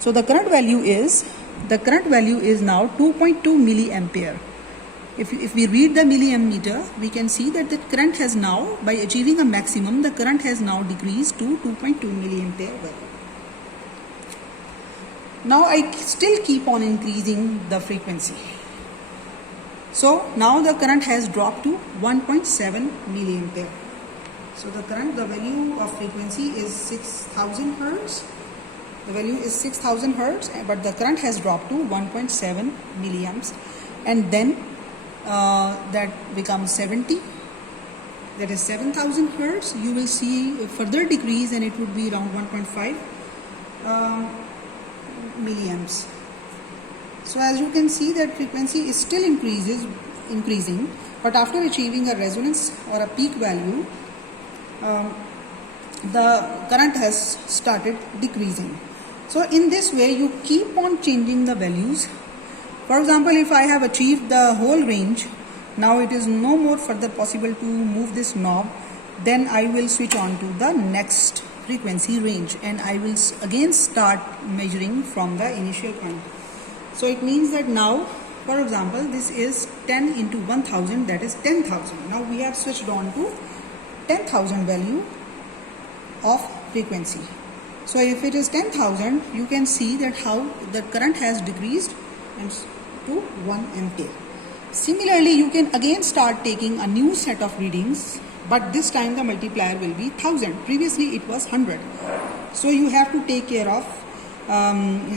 So the current value is now 2.2 milliampere. If we read the milliammeter, we can see that the current has now, by achieving a maximum, the current has now decreased to 2.2 milliampere value. Now I still keep on increasing the frequency. So now the current has dropped to 1.7 milliampere. So the value of frequency is 6000 hertz. The value is 6000 hertz, but the current has dropped to 1.7 milliamps, and then that becomes 70. That is 7000 hertz. You will see a further decrease, and it would be around 1.5 milliamps. So as you can see, that frequency is still increasing, but after achieving a resonance or a peak value, the current has started decreasing. So in this way, you keep on changing the values. For example, if I have achieved the whole range, now it is no more further possible to move this knob, then I will switch on to the next frequency range, and I will again start measuring from the initial point. So it means that now, for example, this is 10 into 1000, that is 10,000. Now we have switched on to 10,000 value of frequency. So if it is 10,000, you can see that how the current has decreased to 1 ampere. Similarly, you can again start taking a new set of readings, but this time the multiplier will be 1000. Previously it was 100. So you have to take care of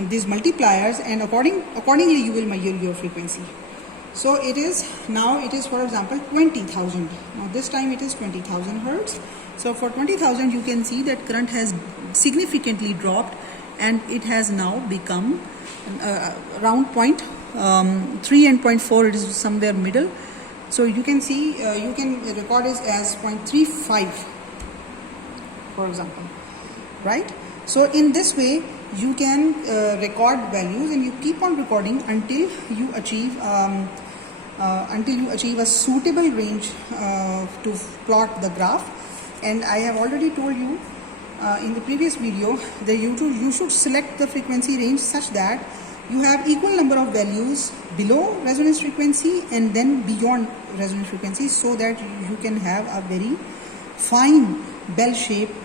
these multipliers, and accordingly you will measure your frequency. So it is for example 20,000. Now this time it is 20,000 hertz. So for 20,000, you can see that current has significantly dropped, and it has now become around 0.3 and 0.4. It is somewhere middle. So you can see, you can record it as 0.35, for example, right? So in this way, you can record values, and you keep on recording until you achieve a suitable range to plot the graph. And I have already told you in the previous video that you should select the frequency range such that you have equal number of values below resonance frequency and then beyond resonance frequency, so that you can have a very fine bell-shaped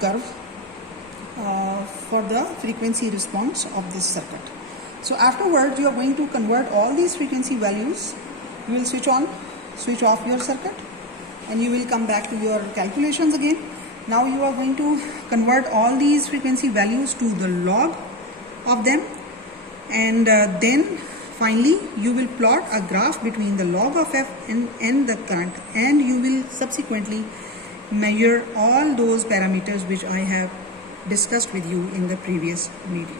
curve for the frequency response of this circuit. So afterwards, you are going to convert all these frequency values. You will switch off your circuit, and you will come back to your calculations again. Now you are going to convert all these frequency values to the log of them, and then finally you will plot a graph between the log of f and the current, and you will subsequently measure all those parameters which I have discussed with you in the previous video.